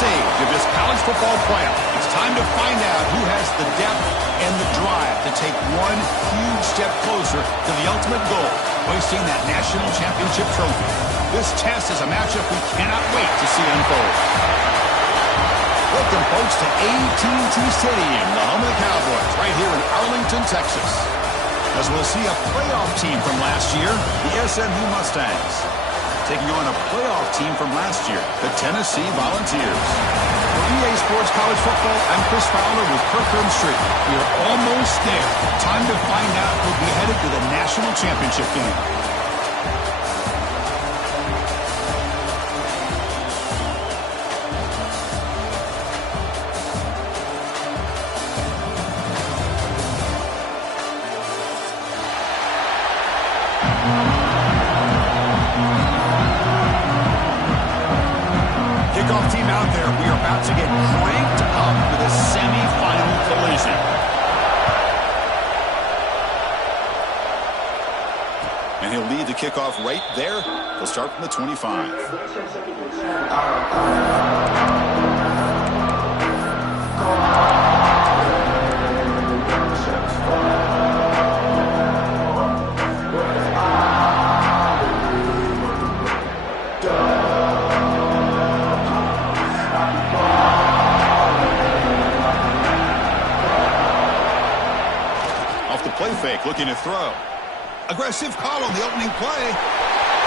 stage of this college football playoff. It's time to find out who has the depth and the drive to take one huge step closer to the ultimate goal, hoisting that national championship trophy. This test is a matchup we cannot wait to see unfold. Welcome, folks, to AT&T Stadium, the home of the Cowboys, right here in Arlington, Texas. As we'll see a playoff team from last year, the SMU Mustangs, taking on a playoff team from last year, the Tennessee Volunteers. For EA Sports College Football, I'm Chris Fowler with Kirk Street. We are almost there. Time to find out who'll be headed to the national championship game. Kickoff team out there. We are about to get cranked up with a semi-final collision. And he'll lead the kickoff right there. He'll start from the 25. Play fake, looking to throw. Aggressive call on the opening play.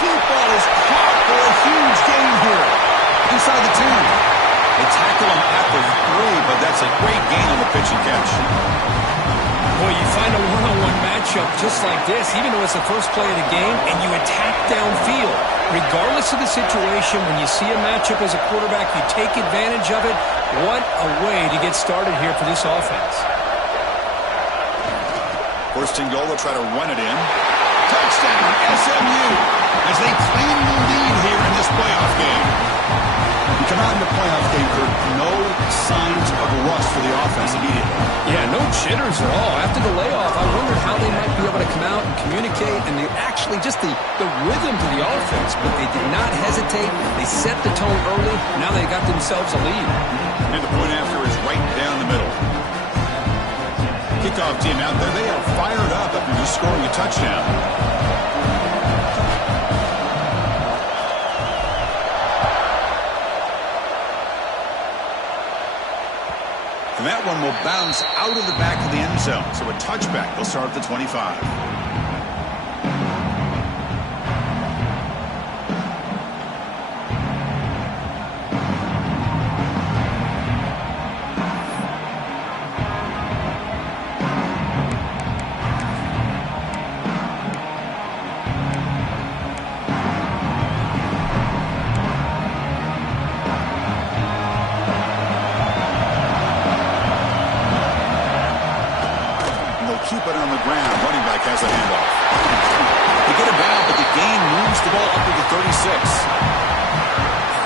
Deep ball is caught for a huge gain here. Inside the 10. They tackle him at the 3, but that's a great gain on the pitch and catch. Boy, you find a one-on-one matchup just like this, even though it's the first play of the game, and you attack downfield. Regardless of the situation, when you see a matchup as a quarterback, you take advantage of it. What a way to get started here for this offense. First and goal, they'll try to run it in. Touchdown, SMU, as they claim the lead here in this playoff game. You come out in the playoff game, Kirk, no signs of rust for the offense immediately. Yeah, no jitters at all. After the layoff, I wondered how they might be able to come out and communicate, and they actually just the rhythm to the offense, but they did not hesitate. They set the tone early. Now they got themselves a lead. And the point after is right down the middle. Kickoff team out there, they are fired up after just scoring a touchdown. And that one will bounce out of the back of the end zone. So a touchback will start at the 25. Keep it on the ground. Running back has a handoff. They get it down, but the gain moves the ball up to the 36.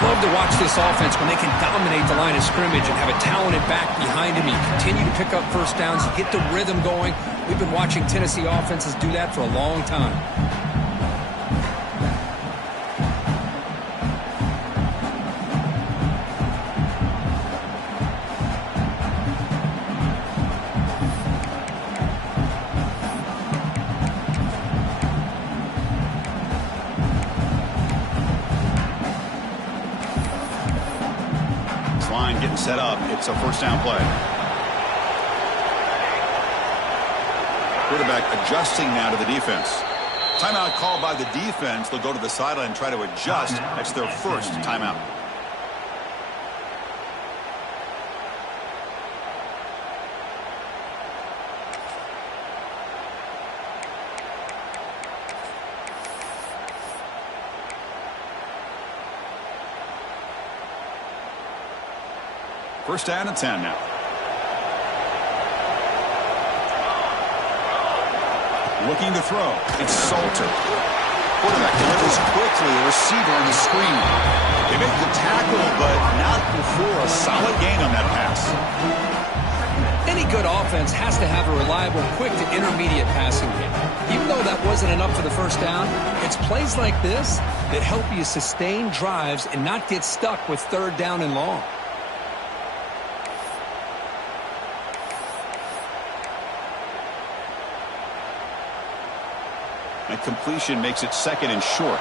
Love to watch this offense when they can dominate the line of scrimmage and have a talented back behind him. You continue to pick up first downs. You get the rhythm going. We've been watching Tennessee offenses do that for a long time. Line getting set up. It's a first down play. Quarterback adjusting now to the defense. Timeout called by the defense. They'll go to the sideline and try to adjust. That's their first timeout. First down and 10 now. Looking to throw. It's Salter. Quarterback delivers quickly. The receiver on the screen. They make the tackle, but not before a solid gain on that pass. Any good offense has to have a reliable, quick to intermediate passing game. Even though that wasn't enough for the first down, it's plays like this that help you sustain drives and not get stuck with third down and long. That completion makes it second and short.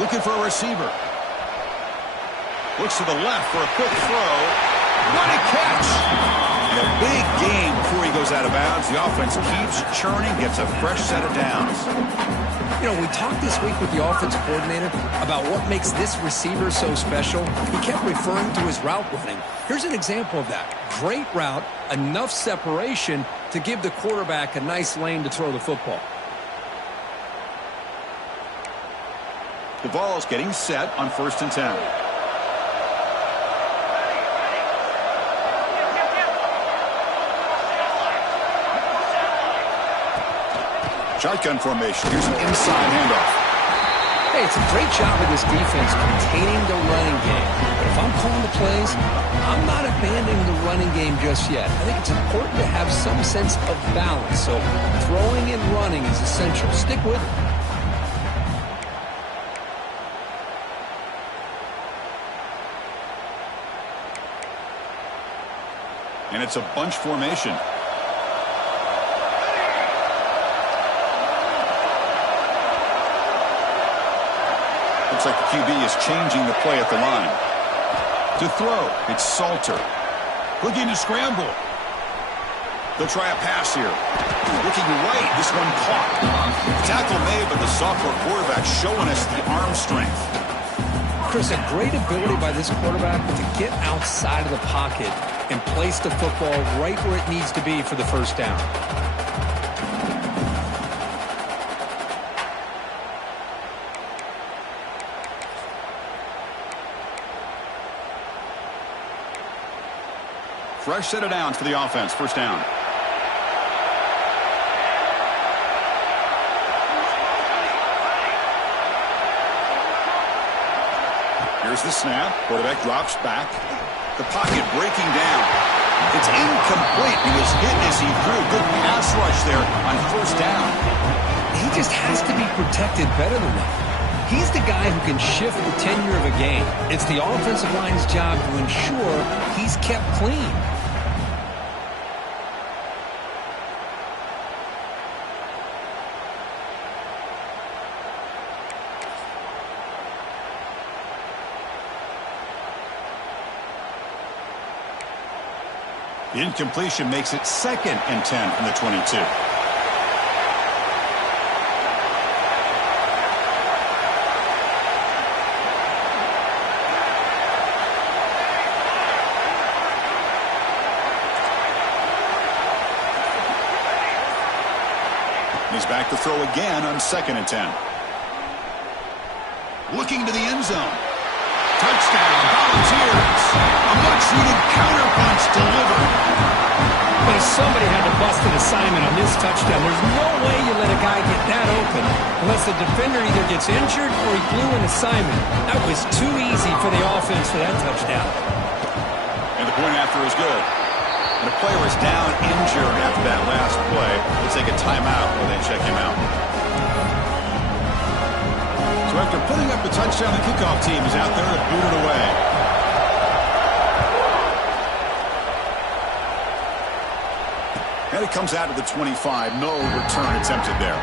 Looking for a receiver. Looks to the left for a quick throw. What a catch! And a big gain before he goes out of bounds. The offense keeps churning, gets a fresh set of downs. You know, we talked this week with the offensive coordinator about what makes this receiver so special. He kept referring to his route running. Here's an example of that. Great route, enough separation to give the quarterback a nice lane to throw the football. The ball is getting set on 1st and 10. Shotgun formation. Here's an inside handoff. Hey, it's a great job of this defense containing the running game. But if I'm calling the plays, I'm not abandoning the running game just yet. I think it's important to have some sense of balance. So throwing and running is essential. Stick with it. And it's a bunch formation. Looks like the QB is changing the play at the line. To throw, it's Salter. Looking to scramble. They'll try a pass here. Looking right, this one caught. Tackle made, but the sophomore quarterback showing us the arm strength. Chris, a great ability by this quarterback to get outside of the pocket and place the football right where it needs to be for the first down. Fresh set of downs for the offense. 1st down. Here's the snap. Quarterback drops back. The pocket breaking down. It's incomplete. He was hit as he threw. Good pass rush there on 1st down. He just has to be protected better than that. He's the guy who can shift the tenure of a game. It's the offensive line's job to ensure he's kept clean. The incompletion makes it 2nd and 10 from the 22. He's back to throw again on 2nd and 10. Looking to the end zone. Touchdown, Volunteers. A much-needed counterpunch delivered. But if somebody had to bust an assignment on this touchdown, there's no way you let a guy get that open unless the defender either gets injured or he blew an assignment. That was too easy for the offense for that touchdown. And the point after is good. And the player is down injured after that last play. We'll take a timeout while they check him out. So after putting up the touchdown, the kickoff team is out there to boot it away. And it comes out to the 25. No return attempted there.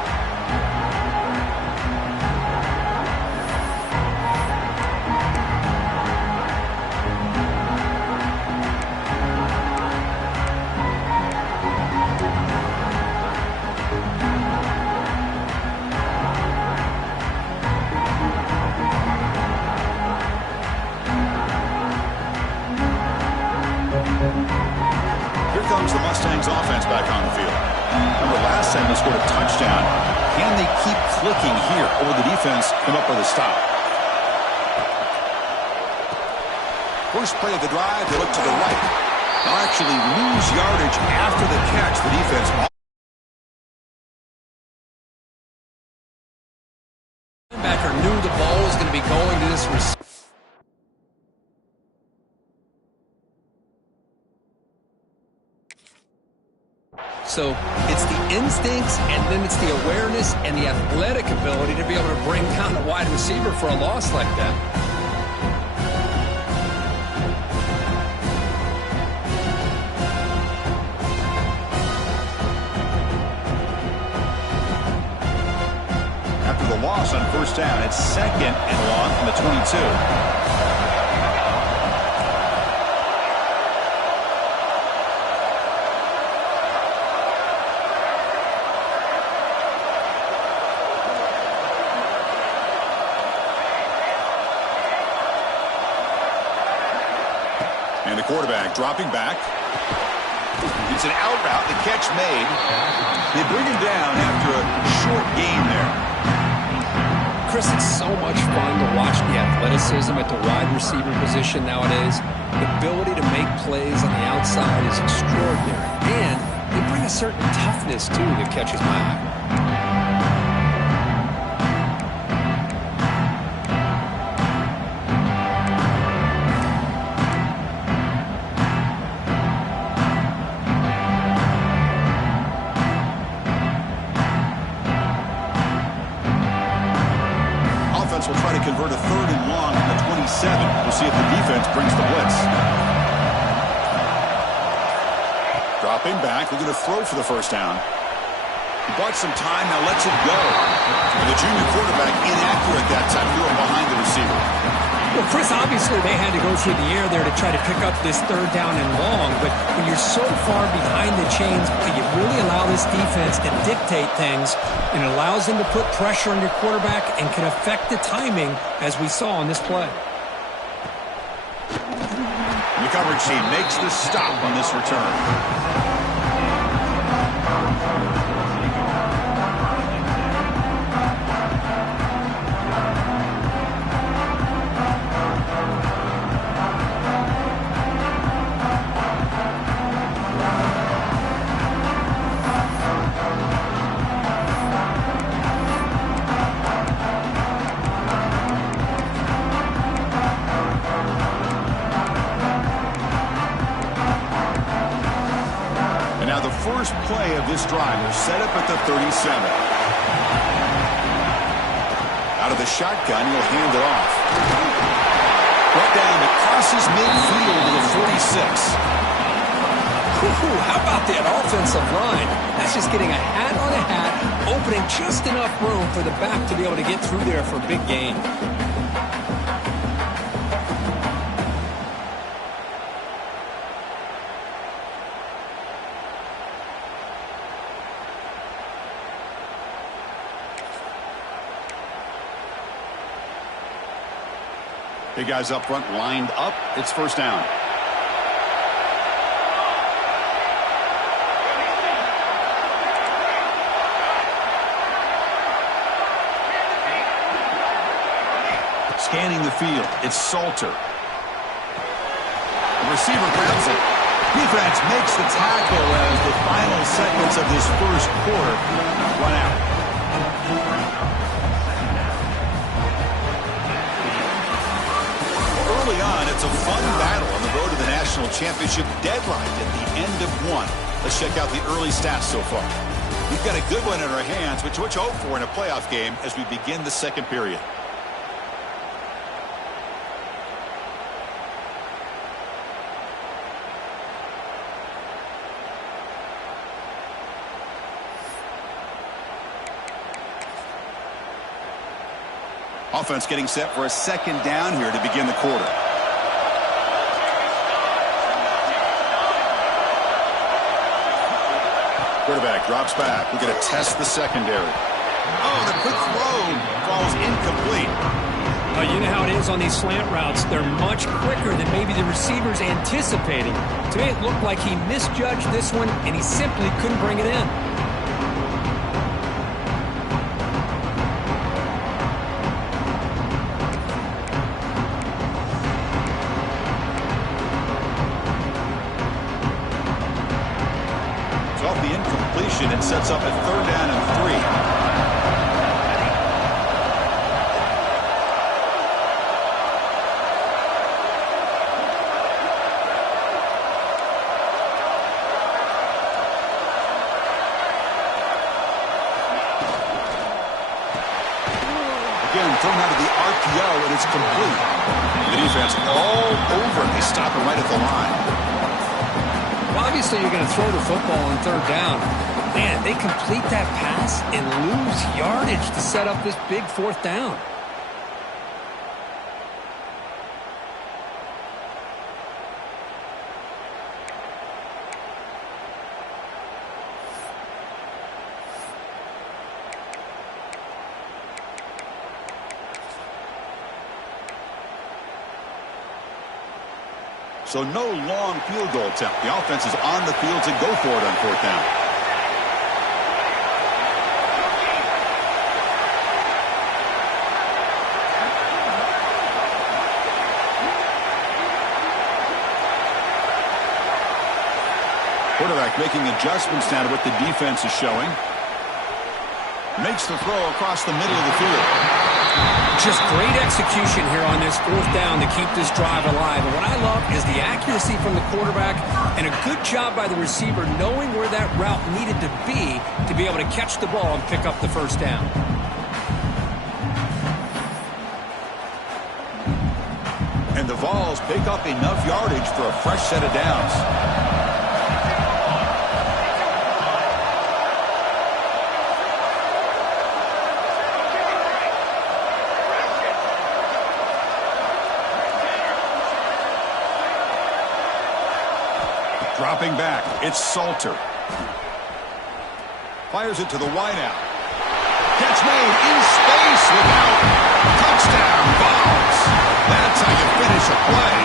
The Mustangs offense back on the field. Remember, last time they scored a touchdown. Can they keep clicking here, or will the defense come up with a stop? First play of the drive, they look to the right. They'll actually lose yardage after the catch. The defense linebacker knew the ball was going to be going to this receiver. So it's the instincts, and then it's the awareness and the athletic ability to be able to bring down the wide receiver for a loss like that. After the loss on first down, it's 2nd and long from the 22. And the quarterback dropping back. It's an out route. The catch made. They bring him down after a short gain there. Chris, it's so much fun to watch the athleticism at the wide receiver position nowadays. The ability to make plays on the outside is extraordinary. And they bring a certain toughness, too, that catches my eye. Will try to convert a 3rd and long from the 27. We'll see if the defense brings the blitz. Dropping back, looking to throw for the first down. He bought some time, now lets it go. And the junior quarterback inaccurate that time, throwing behind the receiver. Well, Chris, obviously they had to go through the air there to try to pick up this 3rd down and long, but when you're so far behind the chains, can you really allow this defense to dictate things? And it allows them to put pressure on your quarterback and can affect the timing, as we saw on this play. The coverage team makes the stop on this return. First play of this drive is set up at the 37. Out of the shotgun, he'll hand it off. Brought down, it crosses midfield to the 46. How about that offensive line? That's just getting a hat on a hat, opening just enough room for the back to be able to get through there for a big gain. Big guys up front lined up. It's first down. Scanning the field. It's Salter. The receiver grabs it. Defense makes the tackle as the final seconds of this first quarter run out. Early on, it's a fun battle on the road to the national championship deadline at the end of one. Let's check out the early stats so far. We've got a good one in our hands, which what you hope for in a playoff game as we begin the second period. Offense getting set for a second down here to begin the quarter. Quarterback drops back. We're going to test the secondary. Oh, the quick throw falls incomplete. You know how it is on these slant routes. They're much quicker than maybe the receiver's anticipating. To me, it looked like he misjudged this one, and he simply couldn't bring it in. It sets up at third down and 3. Again, thrown out of the RPO, and it's complete. The defense all over it. They stop it right at the line. Well, obviously, you're going to throw the football on third down. Man, they complete that pass and lose yardage to set up this big fourth down. So no long field goal attempt. The offense is on the field to go for it on fourth down. Quarterback making adjustments now to what the defense is showing. Makes the throw across the middle of the field. Just great execution here on this fourth down to keep this drive alive. And what I love is the accuracy from the quarterback and a good job by the receiver knowing where that route needed to be able to catch the ball and pick up the first down. And the Vols pick up enough yardage for a fresh set of downs. Dropping back, it's Salter. Fires it to the wideout. Catch made in space without. Touchdown, Vols. That's how you finish a play.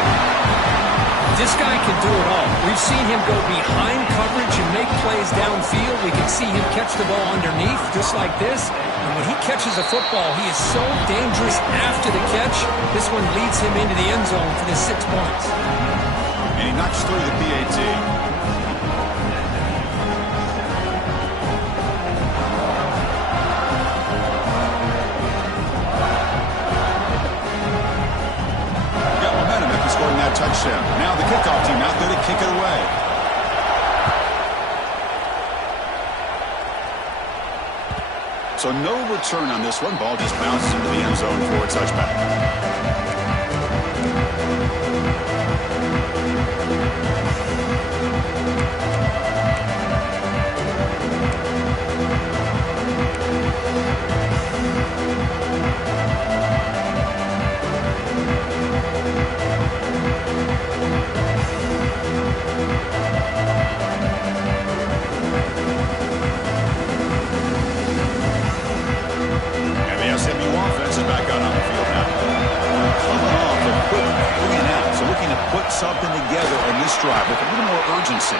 This guy can do it all. We've seen him go behind coverage and make plays downfield. We can see him catch the ball underneath, just like this. And when he catches a football, he is so dangerous after the catch. This one leads him into the end zone for the 6 points. And he knocks through the PAT. Got momentum after scoring that touchdown. Now the kickoff team out there to kick it away. So no return on this one. Ball just bounces into the end zone for a touchback. SMU offense is back out on the field now. Coming off a quick 3 and out, so looking to put something together on this drive with a little more urgency.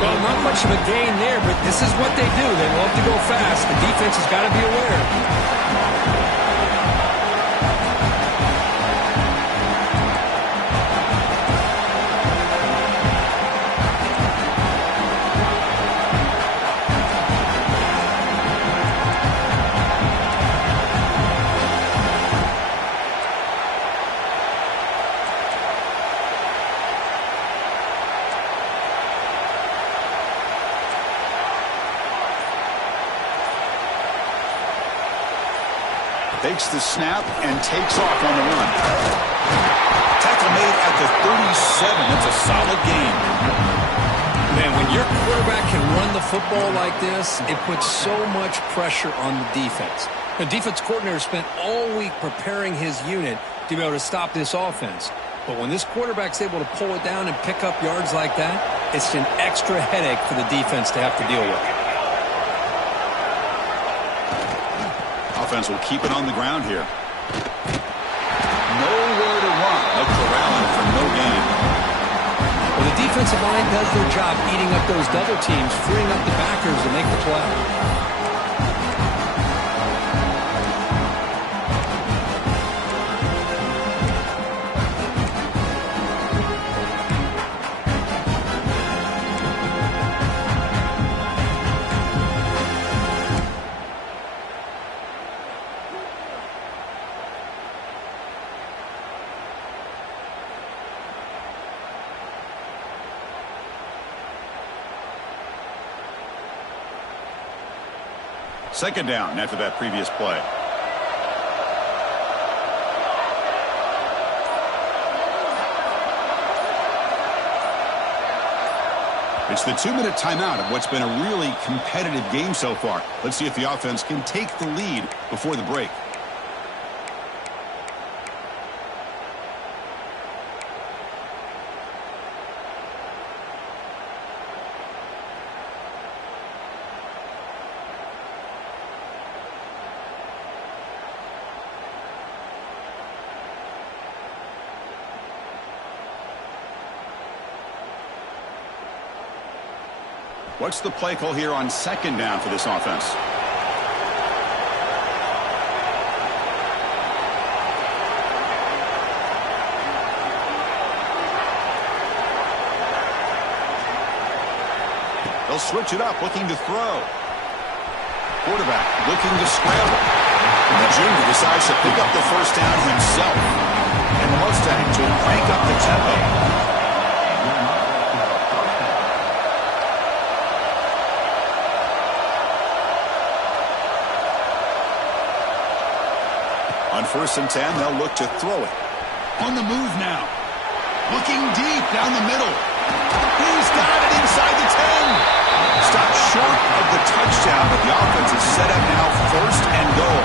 Well, not much of a gain there, but this is what they do. They love to go fast. The defense has got to be aware. Takes the snap and takes off on the run. Tackle made at the 37. That's a solid gain. Man, when your quarterback can run the football like this, it puts so much pressure on the defense. The defense coordinator spent all week preparing his unit to be able to stop this offense. But when this quarterback's able to pull it down and pick up yards like that, it's an extra headache for the defense to have to deal with. Offense will keep it on the ground here. Nowhere to run. They'll corral him for no gain. Well, the defensive line does their job eating up those double teams, freeing up the backers to make the play. Second down after that previous play. It's the 2-minute timeout of what's been a really competitive game so far. Let's see if the offense can take the lead before the break. What's the play call here on second down for this offense? They'll switch it up, looking to throw. Quarterback looking to scramble. And the junior decides to pick up the first down himself. And the Mustangs will crank up the tempo. On 1st and 10, they'll look to throw it. On the move now. Looking deep down the middle. He's got it inside the 10. Stopped short of the touchdown, but the offense is set up now 1st and goal.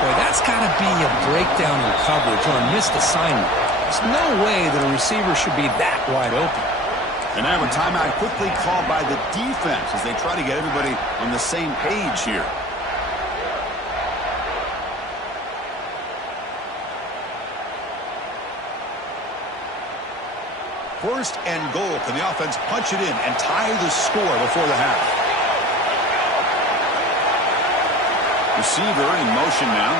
Boy, that's got to be a breakdown in coverage or a missed assignment. There's no way that a receiver should be that wide open. And now a timeout quickly called by the defense as they try to get everybody on the same page here. 1st and goal. Can the offense punch it in and tie the score before the half? Receiver in motion now.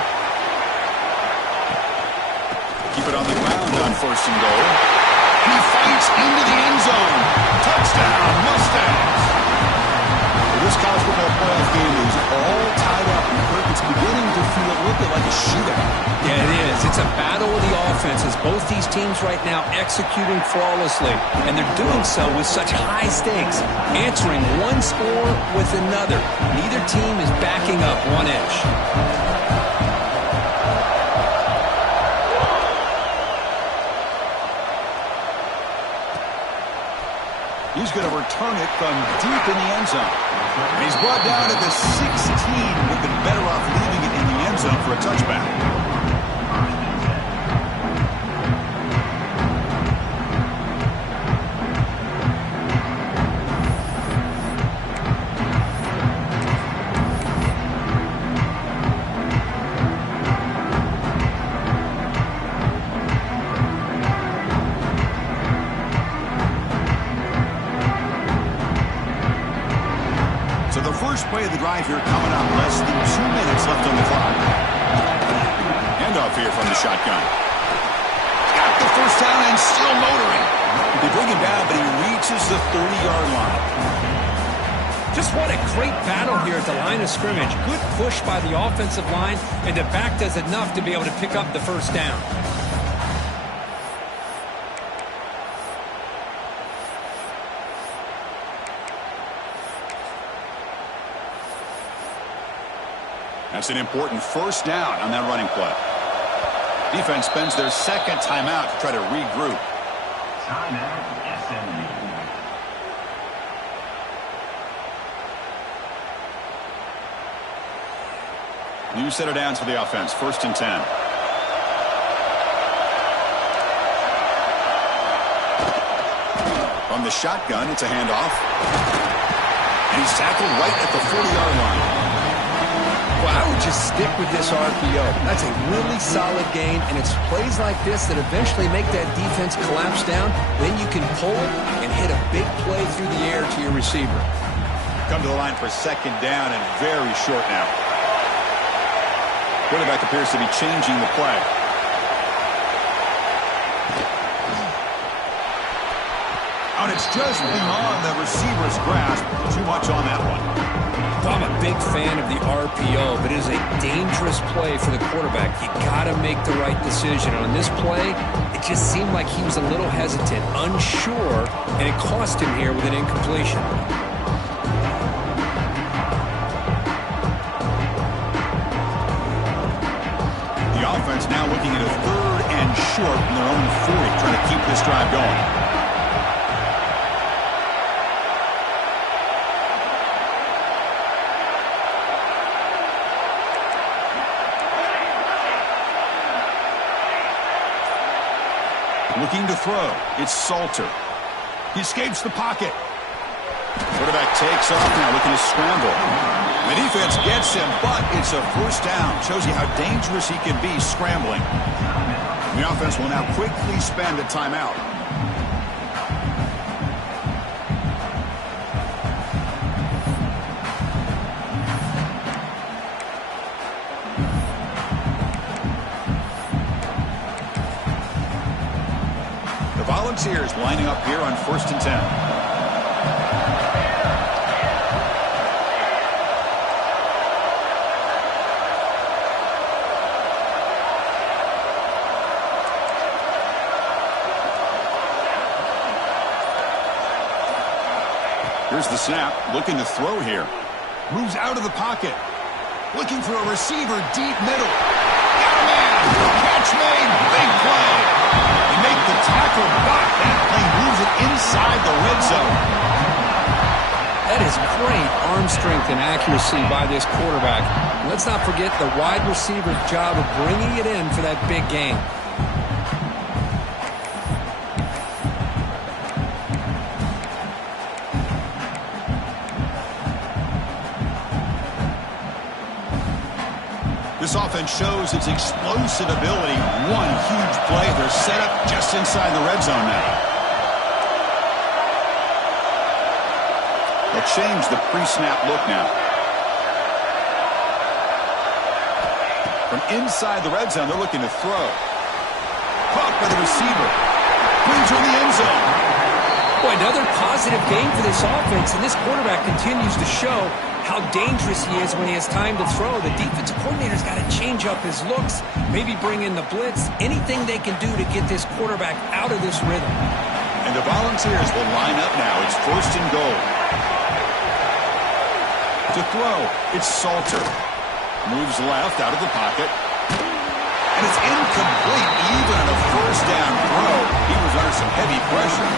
Keep it on the ground on 1st and goal. And he fights into the end zone. Touchdown, Mustangs. Well, this college football playoff game is all tied up. It's beginning to feel a little bit like a shootout. Yeah, it is. It's a battle of the offenses. Both these teams right now executing flawlessly, and they're doing so with such high stakes, answering one score with another. Neither team is backing up one inch. He's going to return it from deep in the end zone. And he's brought down at the 16. Would have been better off leaving it in the end zone for a touchback. Play of the drive here coming up. Less than 2 minutes left on the clock. Handoff here from the shotgun. Got the first down and still motoring. They bring him down, but he reaches the 30-yard line. Just what a great battle here at the line of scrimmage. Good push by the offensive line, and the back does enough to be able to pick up the first down. That's an important first down on that running play. Defense spends their second timeout to try to regroup. Timeout, SMU. New set of downs for the offense. 1st and 10. From the shotgun, it's a handoff. And he's tackled right at the 40-yard line. Well, I would just stick with this RPO. That's a really solid game, and it's plays like this that eventually make that defense collapse down. Then you can pull it and hit a big play through the air to your receiver. Come to the line for 2nd down and very short now. Quarterback appears to be changing the play. And it's just beyond the receiver's grasp. Too much on that one. I'm a big fan of the RPO, but it is a dangerous play for the quarterback. You got to make the right decision. On this play, it just seemed like he was a little hesitant, unsure, and it cost him here with an incompletion. The offense now looking at a 3rd and short from their own 40, trying to keep this drive going. Looking to throw. It's Salter. He escapes the pocket. Quarterback takes off now, looking to scramble. The defense gets him, but it's a first down. Shows you how dangerous he can be scrambling. The offense will now quickly spend a timeout. The Volunteers lining up here on 1st and 10. Here's the snap, looking to throw here. Moves out of the pocket. Looking for a receiver deep middle. Got a man! Catch made! Big play! They make the tackle, but that play moves it inside the red zone. That is great arm strength and accuracy by this quarterback. Let's not forget the wide receiver's job of bringing it in for that big game. This offense shows its explosive ability. One huge play. They're set up just inside the red zone now. They'll change the pre-snap look now. From inside the red zone, they're looking to throw. Caught by the receiver. Brings her in the end zone. Boy, another positive game for this offense, and this quarterback continues to show how dangerous he is when he has time to throw. The defensive coordinator's got to change up his looks, maybe bring in the blitz, anything they can do to get this quarterback out of this rhythm. And the Volunteers will line up now. It's 1st and goal. To throw, it's Salter. Moves left out of the pocket. And it's incomplete even on a first down throw. He was under some heavy pressure.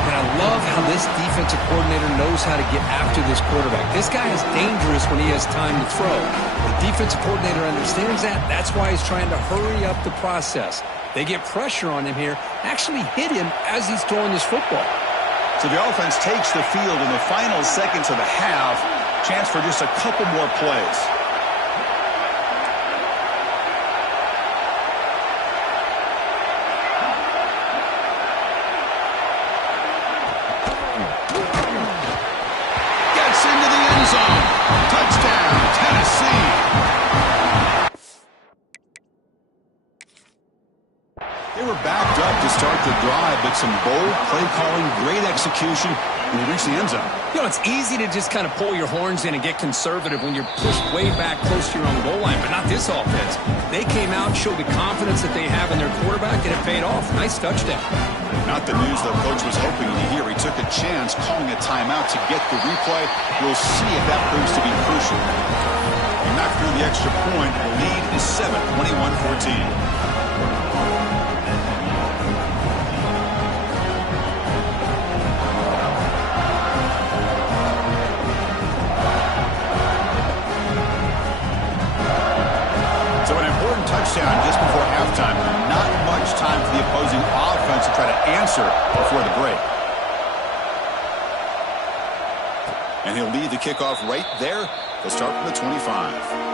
And I love how this defensive coordinator knows how to get after this quarterback. This guy is dangerous when he has time to throw. The defensive coordinator understands that. That's why he's trying to hurry up the process. They get pressure on him here, actually hit him as he's throwing this football. So the offense takes the field in the final seconds of the half. Chance for just a couple more plays. Touchdown, Tennessee. They were backed up to start the drive, but some bold play calling, great execution, and they reached the end zone. You know, it's easy to just kind of pull your horns in and get conservative when you're pushed way back close to your own goal line, but not this offense. They came out, showed the confidence that they have in their quarterback, and it paid off. Nice touchdown. Not the news the coach was hoping to hear. He took a chance calling a timeout to get the replay. We'll see if that proves to be crucial. He knocked through the extra point. The lead is 7, 21-14. Touchdown just before halftime. Not much time for the opposing offense to try to answer before the break. And he'll lead the kickoff right there. They'll start from the 25.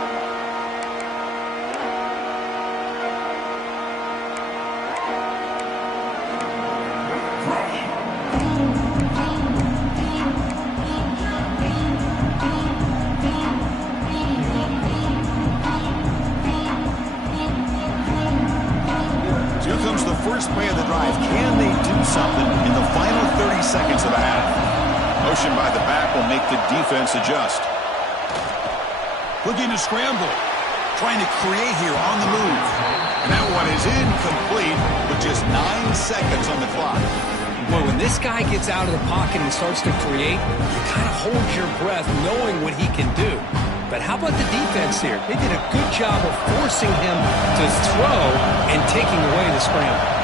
First play of the drive. Can they do something in the final 30 seconds of the half? Motion by the back will make the defense adjust. Looking to scramble. Trying to create here on the move. And that one is incomplete with just 9 seconds on the clock. Well, when this guy gets out of the pocket and starts to create, you kind of hold your breath knowing what he can do. But how about the defense here? They did a good job of forcing him to throw and taking away the scramble.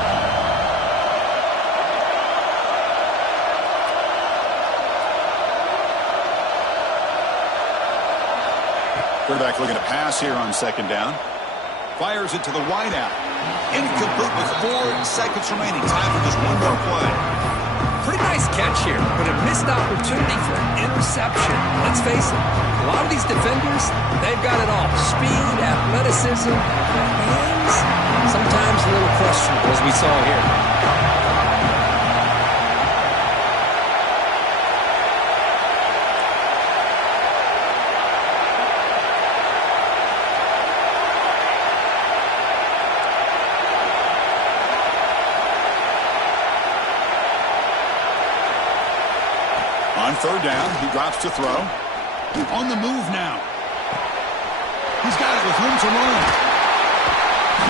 Quarterback looking to pass here on 2nd down. Fires it to the wideout. Incomplete with 4 seconds remaining. Time for just one more play. Pretty nice catch here, but a missed opportunity for an interception. Let's face it, a lot of these defenders, they've got it all. Speed, athleticism, hands, sometimes a little questionable, as we saw here. On third down, he drops to throw. On the move now. He's got it with room to run.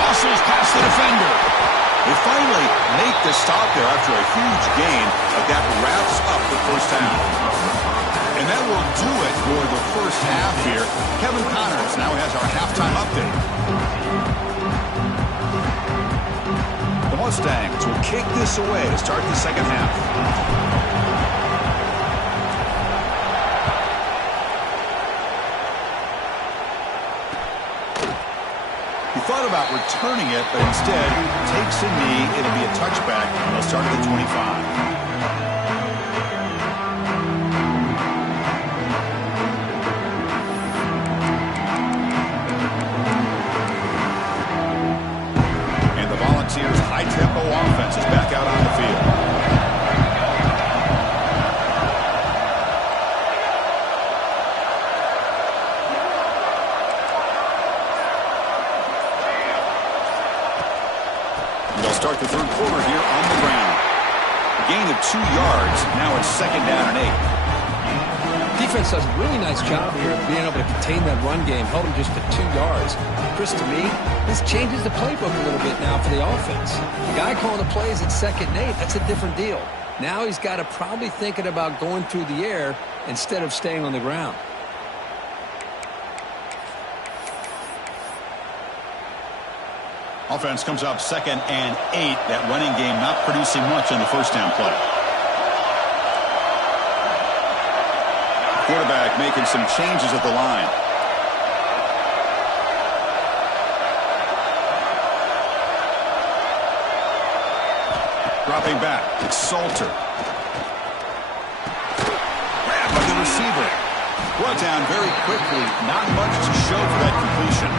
Muscles past the defender. They finally make the stop there after a huge gain, but that wraps up the first half. And that will do it for the first half here. Kevin Connors now has our halftime update. The Mustangs will kick this away to start the second half. Thought about returning it, but instead takes a knee. It'll be a touchback. They'll start at the 25. And the Volunteers' high-tempo offense is back out on the field. Start the third quarter here on the ground. A gain of 2 yards. Now it's second down and 8. Defense does a really nice job here of being able to contain that run game. Held him just to 2 yards. Chris, to me, this changes the playbook a little bit now for the offense. The guy calling the plays at second and 8, that's a different deal. Now he's got to probably thinking about going through the air instead of staying on the ground. Offense comes up second and 8. That running game not producing much on the first down play. Quarterback making some changes at the line. Dropping back, it's Salter. Grabbed by the receiver. Brought down very quickly. Not much to show for that completion.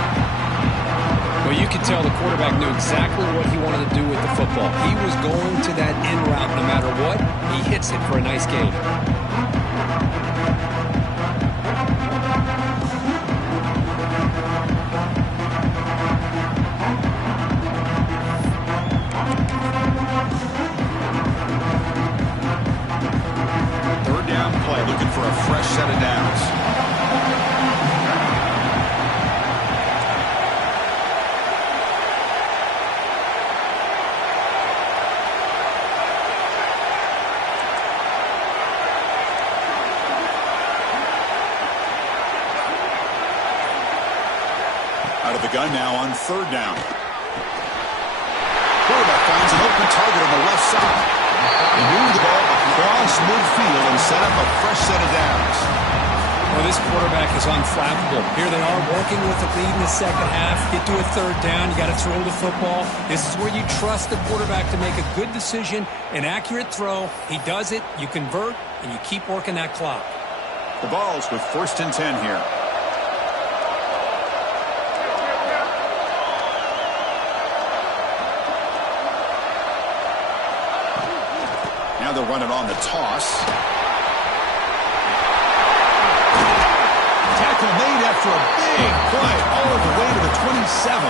Well, you could tell the quarterback knew exactly what he wanted to do with the football. He was going to that in route no matter what. He hits it for a nice gain. Third down play, looking for a fresh set of downs. Out of the gun now on third down. Quarterback finds an open target on the left side. They move the ball across midfield and set up a fresh set of downs. Well, this quarterback is unflappable. Here they are working with the lead in the second half. Get to a third down. You got to throw the football. This is where you trust the quarterback to make a good decision, an accurate throw. He does it, you convert, and you keep working that clock. The Vols with first and 10 here. Now they'll run it on the toss. Tackle made after a big play all the way to the 27.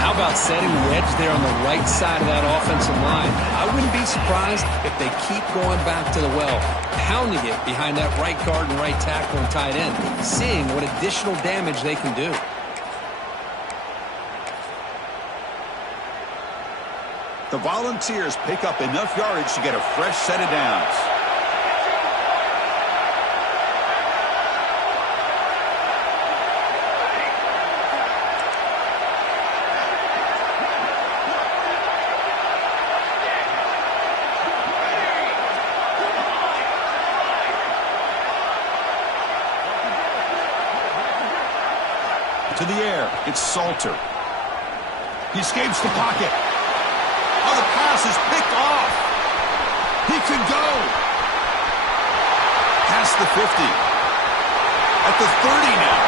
How about setting the edge there on the right side of that offensive line? I wouldn't be surprised if they keep going back to the well, pounding it behind that right guard and right tackle and tight end, seeing what additional damage they can do. The Volunteers pick up enough yardage to get a fresh set of downs. To the air, it's Salter. He escapes the pocket. Oh, the pass is picked off. He could go. Past the 50. At the 30 now.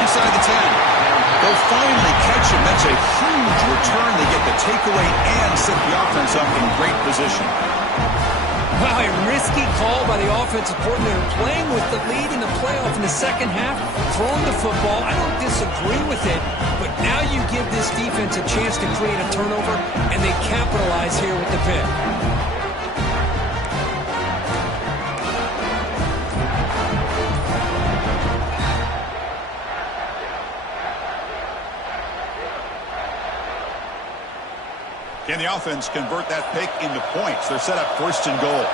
Inside the 10. They'll finally catch him. That's a huge return. They get the takeaway and set the offense up in great position. Wow, a risky call by the offensive coordinator, playing with the lead in the playoff in the second half, throwing the football. I don't disagree with it, but now you give this defense a chance to create a turnover, and they capitalize here with the pick. Can the offense convert that pick into points? They're set up first and goal.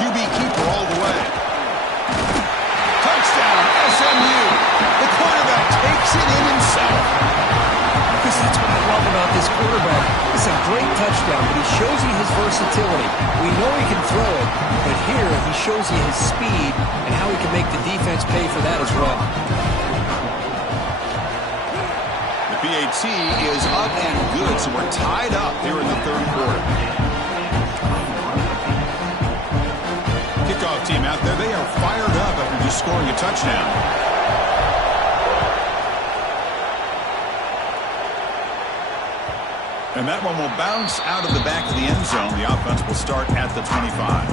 QB keeper all the way. Touchdown, SMU. The quarterback takes it in himself. Because that's what I love about this quarterback. It's a great touchdown, but he shows you his versatility. We know he can throw it, but here he shows you his speed and how he can make the defense pay for that as well. PAT is up and good, so we're tied up here in the third quarter. Kickoff team out there, they are fired up after just scoring a touchdown. And that one will bounce out of the back of the end zone. The offense will start at the 25.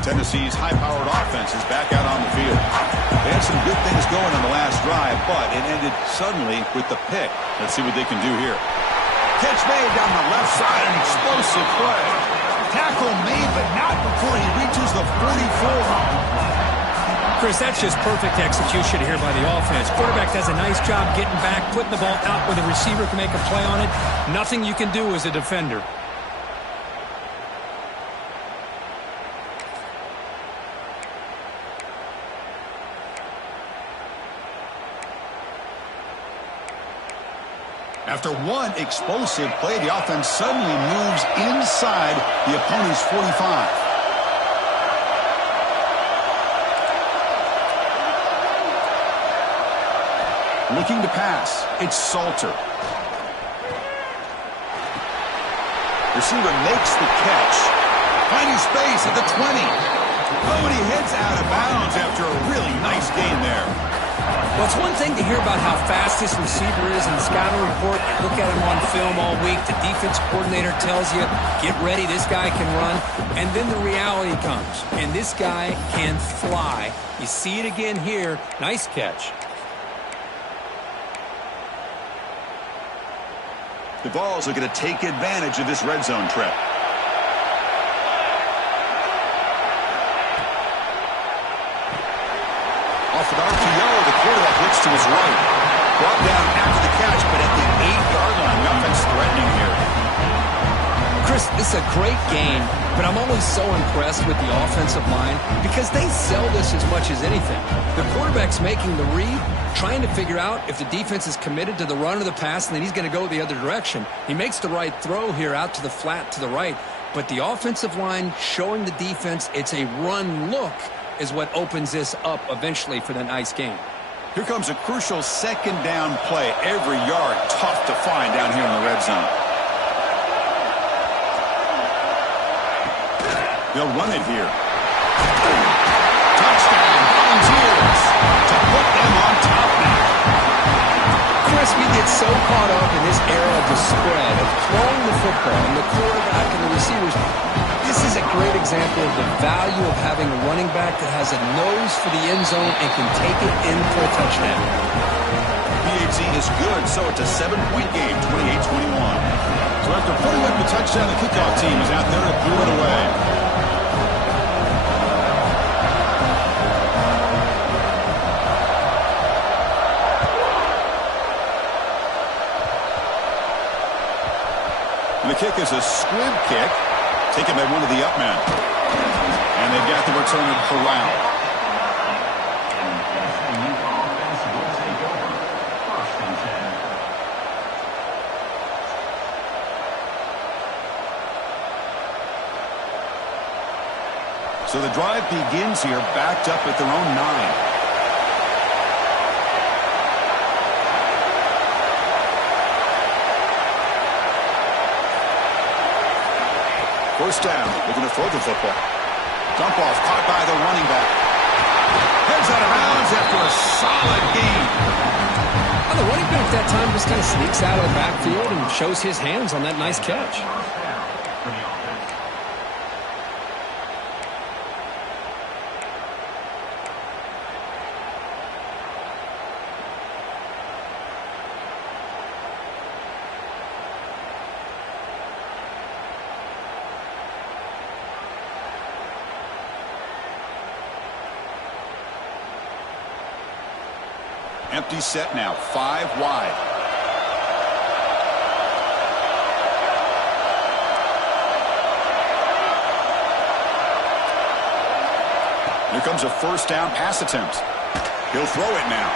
Tennessee's high-powered offense is back out on the field. They had some good things going on the last drive, but it ended suddenly with the pick. Let's see what they can do here. Catch made down the left side, an explosive play. Tackle made, but not before he reaches the 44. Chris, that's just perfect execution here by the offense. Quarterback does a nice job getting back, putting the ball out where the receiver can make a play on it. Nothing you can do as a defender. After one explosive play, the offense suddenly moves inside the opponent's 45. Looking to pass, it's Salter. Receiver makes the catch. Finding space at the 20. Oh, and he heads out of bounds after a really nice gain there. Well, it's one thing to hear about how fast this receiver is in the scouting report. You look at him on film all week. The defense coordinator tells you, get ready, this guy can run. And then the reality comes, and this guy can fly. You see it again here. Nice catch. The Vols are going to take advantage of this red zone trip. Off an RPO, the quarterback looks to his right. Brought down after the catch, but at the 8-yard line, the offense threatening here. Chris, this is a great game, but I'm always so impressed with the offensive line because they sell this as much as anything. The quarterback's making the read, trying to figure out if the defense is committed to the run or the pass, and then he's going to go the other direction. He makes the right throw here out to the flat to the right, but the offensive line showing the defense it's a run look is what opens this up eventually for the nice game. Here comes a crucial second down play. Every yard tough to find down here in the red zone. They'll run it here. Touchdown, Volunteers, to put them on top now. Chris, we get so caught up in this era of the spread, of throwing the football, and the quarterback and the receivers. This is a great example of the value of having a running back that has a nose for the end zone and can take it in for a touchdown. PAT is good, so it's a 7-point game, 28-21. So after putting up the touchdown, the kickoff team is out there to blew it away. The kick is a squib kick. Taken by one of the up men. And they've got the returner corralled. SMU offense will take over. 1st and 10. So the drive begins here, backed up at their own 9. First down, looking to throw the football. Dump off, caught by the running back. Heads out of bounds after a solid gain. Well, the running back that time just kind of sneaks out of the backfield and shows his hands on that nice catch. First down for the offense. Empty set now, 5 wide. Here comes a first down pass attempt. He'll throw it now.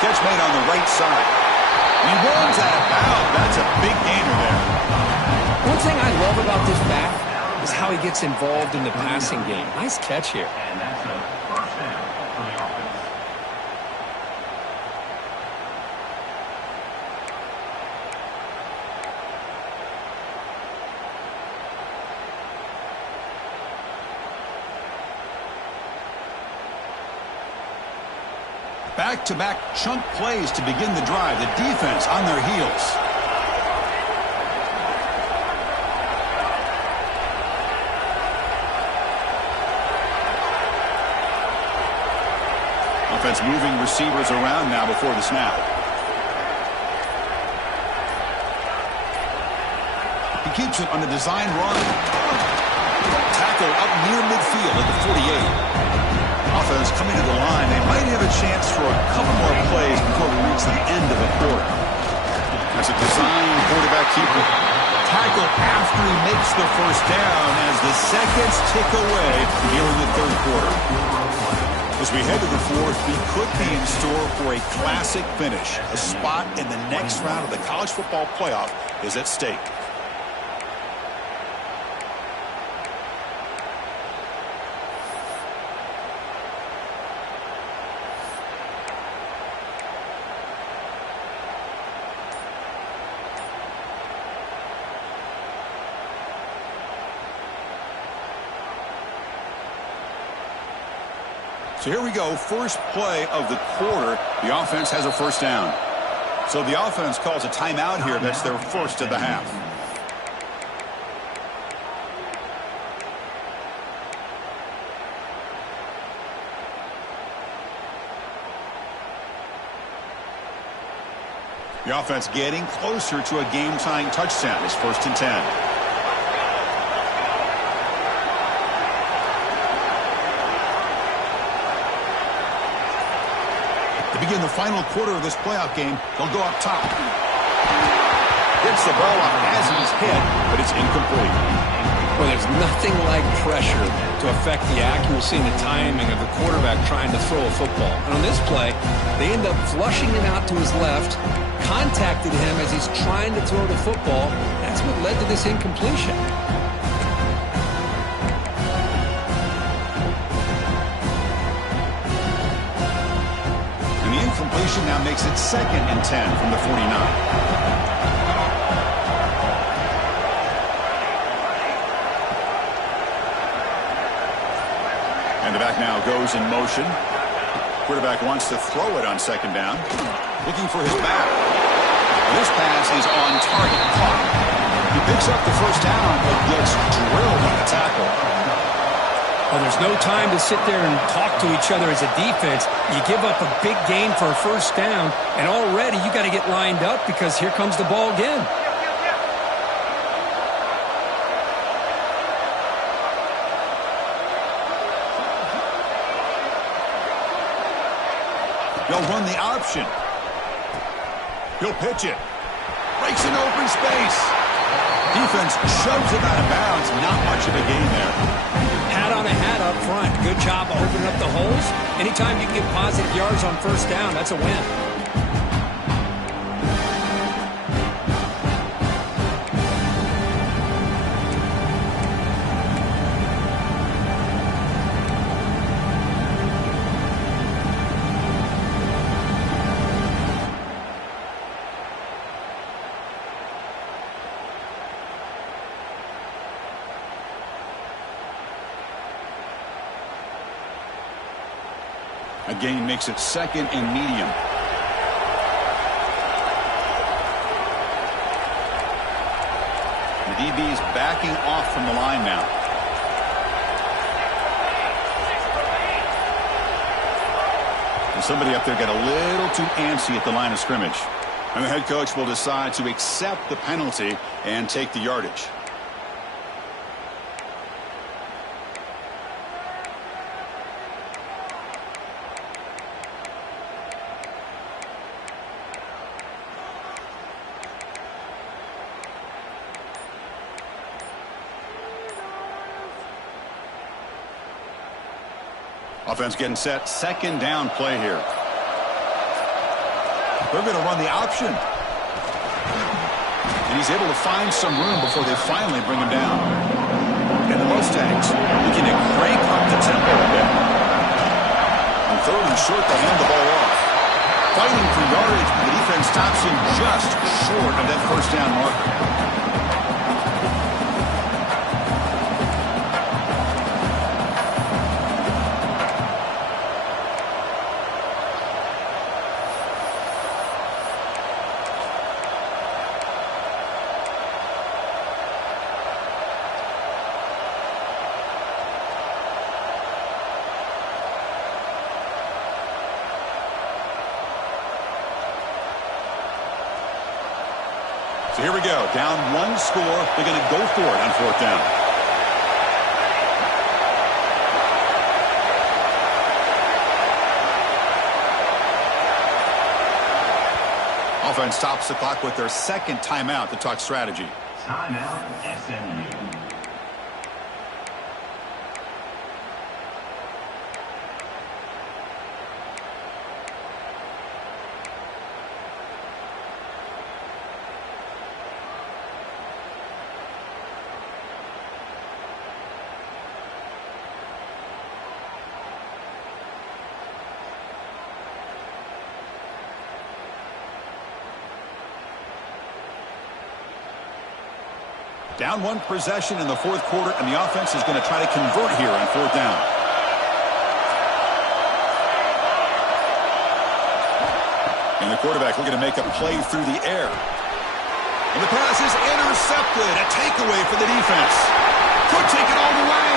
Catch made on the right side. He runs out of bounds. That's a big gainer there. One thing I love about this back is how he gets involved in the passing game. Nice catch here. And that's a first down for the offense. Back-to-back chunk plays to begin the drive. The defense on their heels. Offense moving receivers around now before the snap. He keeps it on the design run. Tackle up near midfield at the 48. Offense coming to the line. They might have a chance for a couple more plays before we reach the end of the quarter. That's a design quarterback keeper. Tackle after he makes the first down as the seconds tick away here in the 3rd quarter. As we head to the 4th, we could be in store for a classic finish. A spot in the next round of the college football playoff is at stake. So here we go, first play of the quarter. The offense has a first down. So the offense calls a timeout here. That's their first of the half. The offense getting closer to a game-tying touchdown. It's 1st and 10. To begin the final quarter of this playoff game, they'll go up top. Gets the ball off as he's hit, but it's incomplete. Well, there's nothing like pressure to affect the accuracy and the timing of the quarterback trying to throw a football. And on this play, they end up flushing it out to his left, contacted him as he's trying to throw the football. That's what led to this incompletion. Incompletion now makes it 2nd and 10 from the 49. And the back now goes in motion. Quarterback wants to throw it on 2nd down. Looking for his back. And this pass is on target. Caught. He picks up the first down, but gets drilled on the tackle. Well, there's no time to sit there and talk to each other as a defense. You give up a big gain for a first down, and already you got to get lined up because here comes the ball again. They'll run the option. He'll pitch it. Breaks an open space. Defense shoves it out of bounds. Not much of a gain there. Hat on a hat up front. Good job of opening up the holes. Anytime you can get positive yards on first down, that's a win. A gain makes it 2nd and medium. The DB is backing off from the line now. And somebody up there got a little too antsy at the line of scrimmage. And the head coach will decide to accept the penalty and take the yardage. Offense getting set. 2nd down play here. They're going to run the option. And he's able to find some room before they finally bring him down. And the Mustangs looking to crank up the tempo a bit. On 3rd and short, they hand the ball off. Fighting for yardage, but the defense stops him just short of that first down marker. So here we go. Down 1 score. They're going to go for it on 4th down. Offense stops the clock with their 2nd timeout to talk strategy. Timeout, SMU. Down 1 possession in the 4th quarter, and the offense is going to try to convert here on 4th down. And the quarterback looking to make a play through the air. And the pass is intercepted. A takeaway for the defense. Could take it all the way.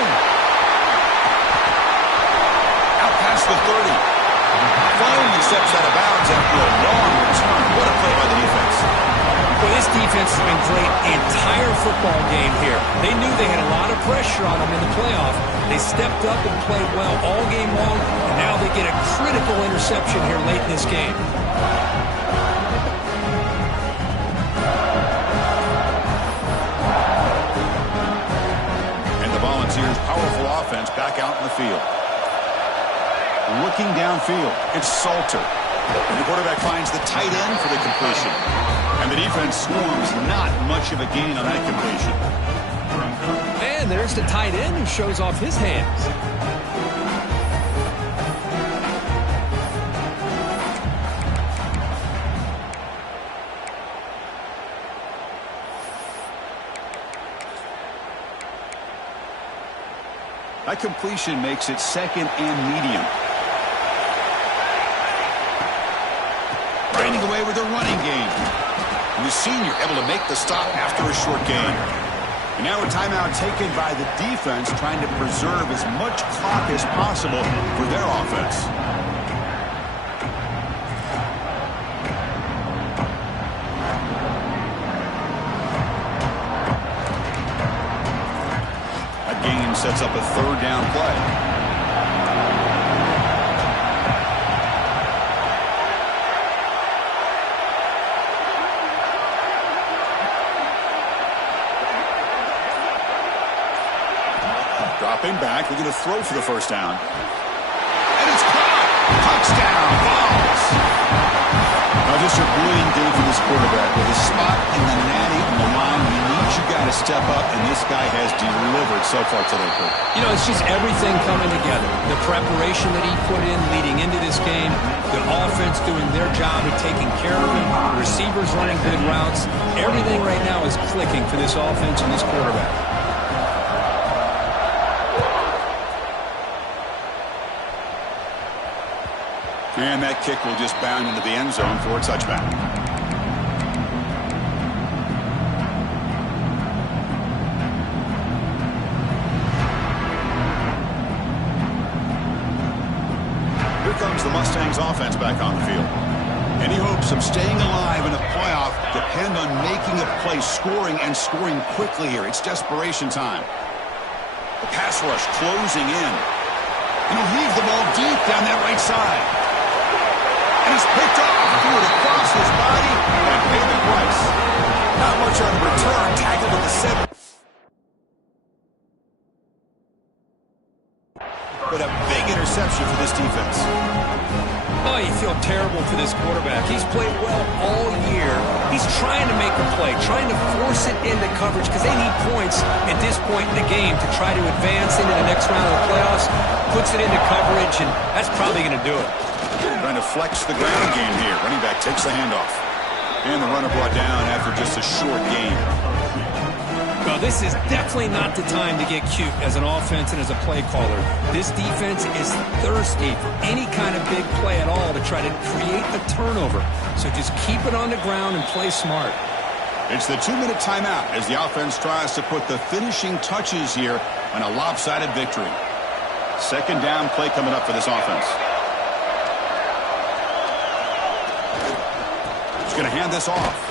Out past the 30. Finally steps out of bounds after a long return. What a play by the defense. Well, this defense has been great the entire football game here. They knew they had a lot of pressure on them in the playoff. They stepped up and played well all game long, and now they get a critical interception here late in this game. And the Volunteers' powerful offense back out in the field. Looking downfield, it's Salter. And the quarterback finds the tight end for the completion. And the defense scores not much of a gain on that completion. And there's the tight end who shows off his hands. That completion makes it 2nd and medium. Grinding away with a running game. And the senior able to make the stop after a short gain. And now a timeout taken by the defense, trying to preserve as much clock as possible for their offense. That gain sets up a 3rd down play. Dropping back, looking to throw for the first down. And it's caught! Touchdown, Vols! Now just a brilliant game for this quarterback. With a spot in the natty on the line, he needs you guys to step up, and this guy has delivered so far today, Kurt. You know, it's just everything coming together. The preparation that he put in leading into this game, the offense doing their job of taking care of him, receivers running good routes. Everything right now is clicking for this offense and this quarterback. And that kick will just bound into the end zone for a touchback. Here comes the Mustangs offense back on the field. Any hopes of staying alive in a playoff depend on making a play, scoring, and scoring quickly here. It's desperation time. The pass rush closing in. And he'll heave the ball deep down that right side. And he's picked off, threw it across his body, and paid the price. Not much on the return, tackled at the 7. But a big interception for this defense. Oh, you feel terrible for this quarterback. He's played well all year. He's trying to make a play, trying to force it into coverage because they need points at this point in the game to try to advance into the next round of the playoffs. Puts it into coverage, and that's probably going to do it. Trying to flex the ground game here. Running back takes the handoff. And the runner brought down after just a short gain. Well, this is definitely not the time to get cute as an offense and as a play caller. This defense is thirsty for any kind of big play at all to try to create a turnover. So just keep it on the ground and play smart. It's the 2-minute timeout as the offense tries to put the finishing touches here on a lopsided victory. Second down play coming up for this offense. He's going to hand this off.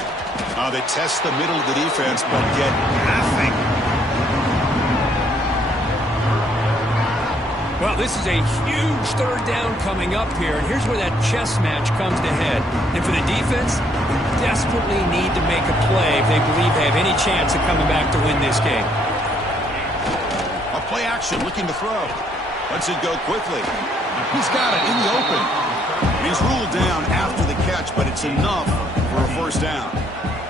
They test the middle of the defense, but get nothing. Well, this is a huge third down coming up here, and here's where that chess match comes to head. And for the defense, they desperately need to make a play if they believe they have any chance of coming back to win this game. A play action, looking to throw. Lets it go quickly. He's got it in the open. He's ruled down after the catch, but it's enough for a first down.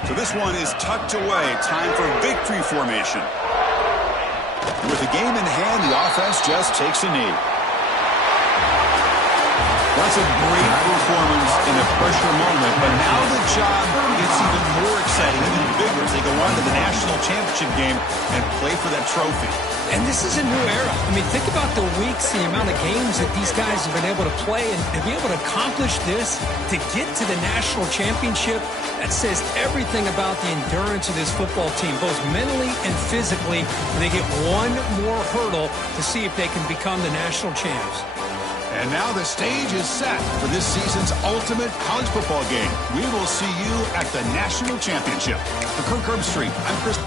So this one is tucked away. Time for victory formation. With the game in hand, the offense just takes a knee. That's a great performance in a pressure moment, but now the job gets even more exciting, even bigger as they go on to the national championship game and play for that trophy. And this is a new era. I mean, think about the weeks, the amount of games that these guys have been able to play, and to be able to accomplish this, to get to the national championship, that says everything about the endurance of this football team, both mentally and physically. And they get one more hurdle to see if they can become the national champs. And now the stage is set for this season's ultimate college football game. We will see you at the national championship. For Kirk Herbstreit, I'm Chris.